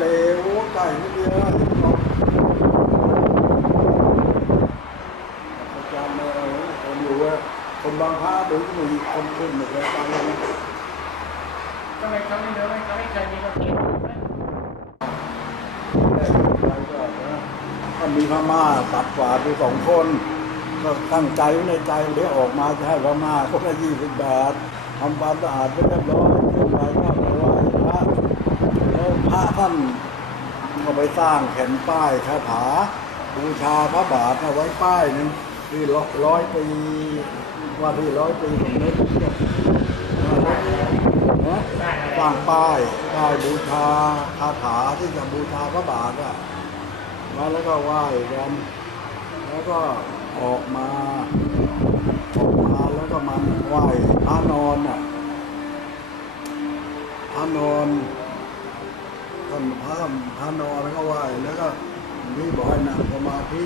เลโอ้ไก่นิดเดียวเราประจำเลยคนอยู่ว่าคนบางพระดูมีคนขึ้นไม่เคยไปเลยนะทำไมเขาไม่เดินไม่เขาไม่เคยมีคนเก็บไปก่อนนะถ้ามีพม่าตัดกว่าดูสองคน ก็ตั้งใจไว้ในใจเดี๋ยวออกมาจะให้พม่าคนละยี่สิบบาททำความสะอาดไปเรียบร้อยขึ้นไปก็ไปไหว้พระแล้วพ ระท่านก็ไปสร้างแผ่นป้ายคาถาบูชาพระบาทเอาไว้ป้ายนึงที่ร้อยปีว่าที่ร้อยปีของเน็ตเนี่ยนะสร้างป้ายป้ายบูชาคาถาที่จะบูชาพระบาทอะมาแล้วก็ไหว้กันแล้วก็ออกมาออกมาแล้วก็มาไหว้พระนอนอะพระนอน ท่านพระพระนอนแล้วก็ไหว้แล้วก็นี่บอกให้นั่งสมาธิ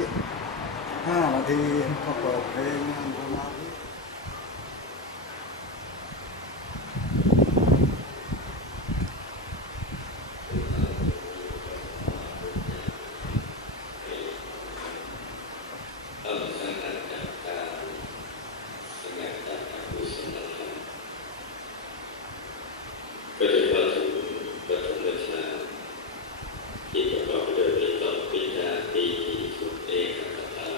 ห้านาทีก็เปิดเพลงนั่งสมาธิ เอาสังกัดจากการสังกัดจากการกุศลธรรมก็จะเข้าถึงปฐมฌานที่ประกอบด้วยปิตกปิญาปีติสุขเอกคตา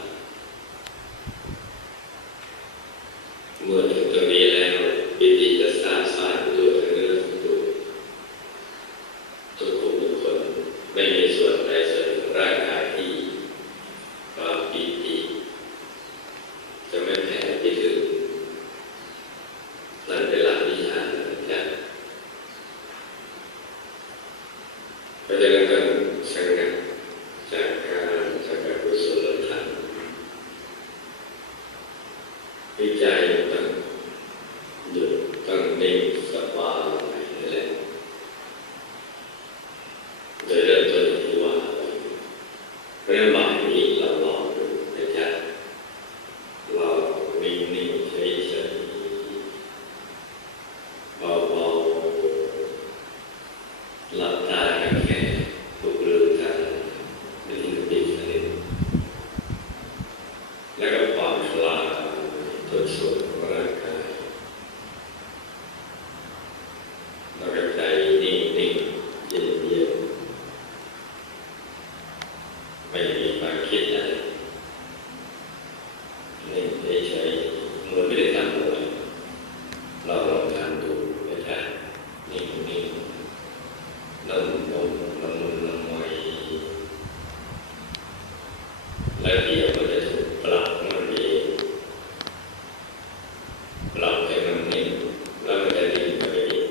เมื่อถึงตรงนี้แล้วปิติจะสร้างสร้างตัวทั้งเนื้อทั้งตัวทุกคนทุกคนไม่มีส่วนใดส่วนหนึ่งร่างกายที่ ความปีติจะไม่แผ่ไปถึงนั่นเป็นหลักวิชาเหมือนกันเพราะฉะนั้นต้องสังกัดจากการสังกัดกุศลธรรมวิจัยต้องหยุดต้องนิ่งสบายนั่นแหละโดยเริ่มต้นที่ว่า เพราะฉะนั้นบ่ายนี้เราลองดูนะครับเรานิ่งๆเฉยๆเบาๆหลับตากันแค่ทุกลืมตาไม่ทิ้งปิดสนิท แล้วก็ความคลายทุกส่วนของร่างกายแล้วก็ใจนิ่งๆเย็นๆไม่มีความคิดอะไรนิ่งเฉยเหมือนไม่ได้ทำอะไรเราลองทำดูนะครับนิ่งนิ่งนุ่มนุ่มละมุนละมุยแล้วเดี๋ยวมันจะถูกปรับมันเองปรับให้มันนิ่งแล้วมันจะนิ่งไปเอง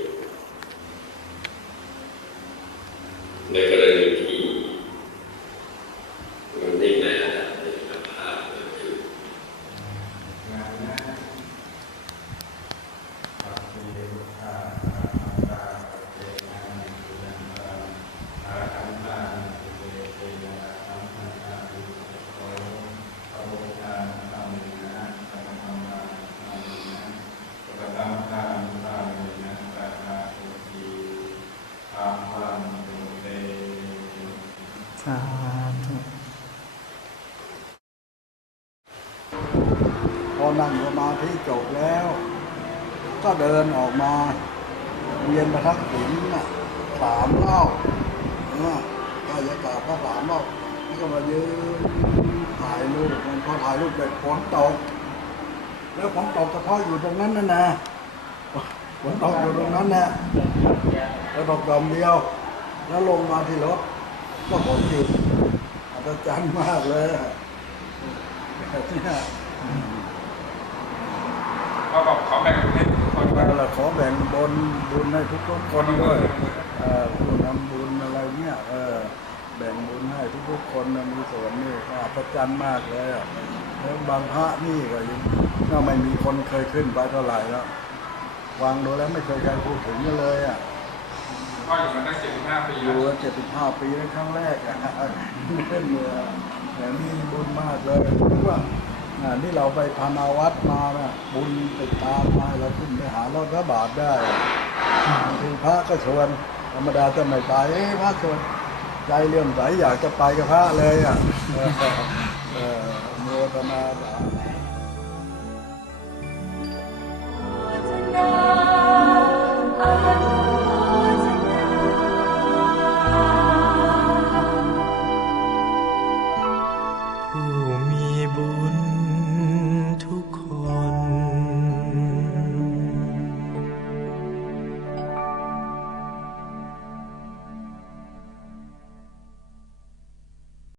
ในกรณีที่ มันนิ่งในระดับหนึ่งสภาพก็คือ งานนะปัจเจกตาอาตาปัจเจกานิสุนันตาอาคันตานิสุเตเตนะอัมพันตานิสุโตปะโมทานามินะสัมมัมมานามินะสุปตัมทานุตามินะตาคาสุขีอาภันตุเต สาธุพอนั่งสมาธิจบแล้ว ก็เดินออกมาเวียนประทักษิณน่ะสามรอบนะกายกราบก็สามรอบแล้วก็มายืนถ่ายรูปมันพอถ่ายรูปเสร็จฝนตกแล้วฝนตกเฉพาะอยู่ตรงนั้นน่ะนะฝนตกอยู่ตรงนั้นนะแล้วตกดอมเดียว แล้วลงมาที่รถ ก็ฝนหยุดอัศจรรย์มากเลยอะเนี่ยเขาบอกเขาแบ่งให้ทุกคนไปเราขอแบ่งบนบุญให้ทุกทุกๆคนด้วยเอ่อผู้นำบุญอะไรเนี่ยเออแบ่งบุญให้ทุกทุกๆคนนะมีส่วนนี่ก็อัศจรรย์มากเลยอะแล้วบางพระนี่ก็ยังก็ไม่มีคนเคยขึ้นไปเท่าไหร่แล้ววางดูแล้วไม่เคยใครพูดถึงกันเลยอะ ก็อยู่มาตั้งเจ็ปีแล้วเจ็ปีนั้นครั้งแรกอะเล่นเรือแต่นี่บุญมากเลยถือว่าอ่านี่เราไปพานาวัดมาเนี่ยบุญติดตามมาเราขึ้นไปหารถพระบาทได้คือพระก็ชวนธรรมดาจะไม่ไปเอ๊พระชวนใจเลื่อมใสอยากจะไปกับพระเลยอะเออเออโมทนาสาธุ